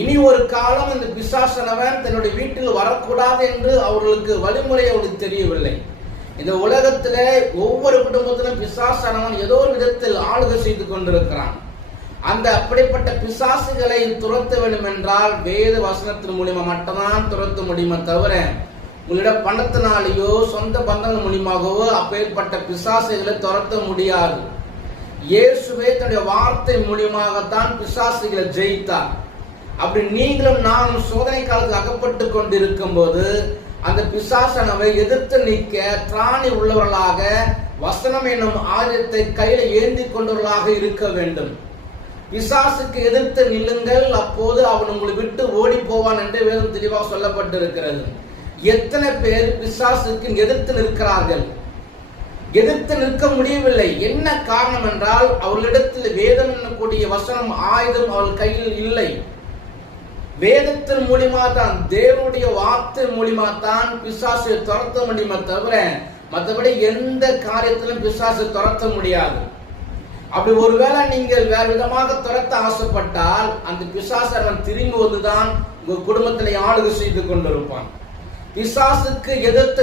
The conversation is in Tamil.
இனி ஒரு காலம் இந்த பிசாசனவன் தன்னுடைய வீட்டில் வரக்கூடாது என்று அவர்களுக்கு வழிமுறை அவர்களுக்கு தெரியவில்லை. இந்த உலகத்தில ஒவ்வொரு குடும்பத்திலும் பிசாசனவன் ஏதோ ஒரு விதத்தில் ஆளுகை செய்து கொண்டிருக்கிறான். அந்த அப்படிப்பட்ட பிசாசுகளை துரத்த வேண்டும் என்றால் வேத வசனத்தின் மூலியமா மட்டும்தான் துரத்த முடியுமே தவிர உங்களிடம் பணத்தினாலேயோ சொந்த பந்தங்கள் மூலியமாகவோ அப்பேற்பட்ட பிசாசுகளை துரத்த முடியாது. இயேசுவே தன்னுடைய வார்த்தை மூலியமாகத்தான் பிசாசுகளை ஜெயித்தார். அப்படி நீங்களும் நானும் சோதனை காலத்தில் அகப்பட்டு கொண்டிருக்கும் போது அந்த பிசாசனவை எதிர்த்து நிற்க திராணி உள்ளவர்களாக வசனம் என்னும் ஆயுதத்தை கையில ஏந்தி கொண்டவர்களாக இருக்க வேண்டும். பிசாசுக்கு எதிர்த்து நில்லுங்கள், அப்போது அவன் உங்களை விட்டு ஓடி போவான் என்று வேதம் தெளிவாக சொல்லப்பட்டிருக்கிறது. எத்தனை பேர் பிசாசுக்கு எதிர்த்து நிற்கிறார்கள்? எதிர்த்து நிற்க முடியவில்லை. என்ன காரணம் என்றால் அவர்களிடத்தில் வேதம் என்னக்கூடிய வசனம் ஆயுதம் அவள் கையில் இல்லை. வேதத்தின் மூலியமா தான், தேவனுடைய வார்த்தை மூலியமா தான் பிசாசை துரத்த முடியுமே தவிர மற்றபடி எந்த காரியத்திலும் பிசாசை துரத்த முடியாது. அப்படி ஒருவேளை நீங்கள் வேறு விதமாக துரத்த ஆசைப்பட்டால் அந்த பிசாசன் திரும்பி வந்துதான் உங்க குடும்பத்திலே ஆளுகை செய்து கொண்டிருப்பான். பிசாசுக்கு எதிர்த்து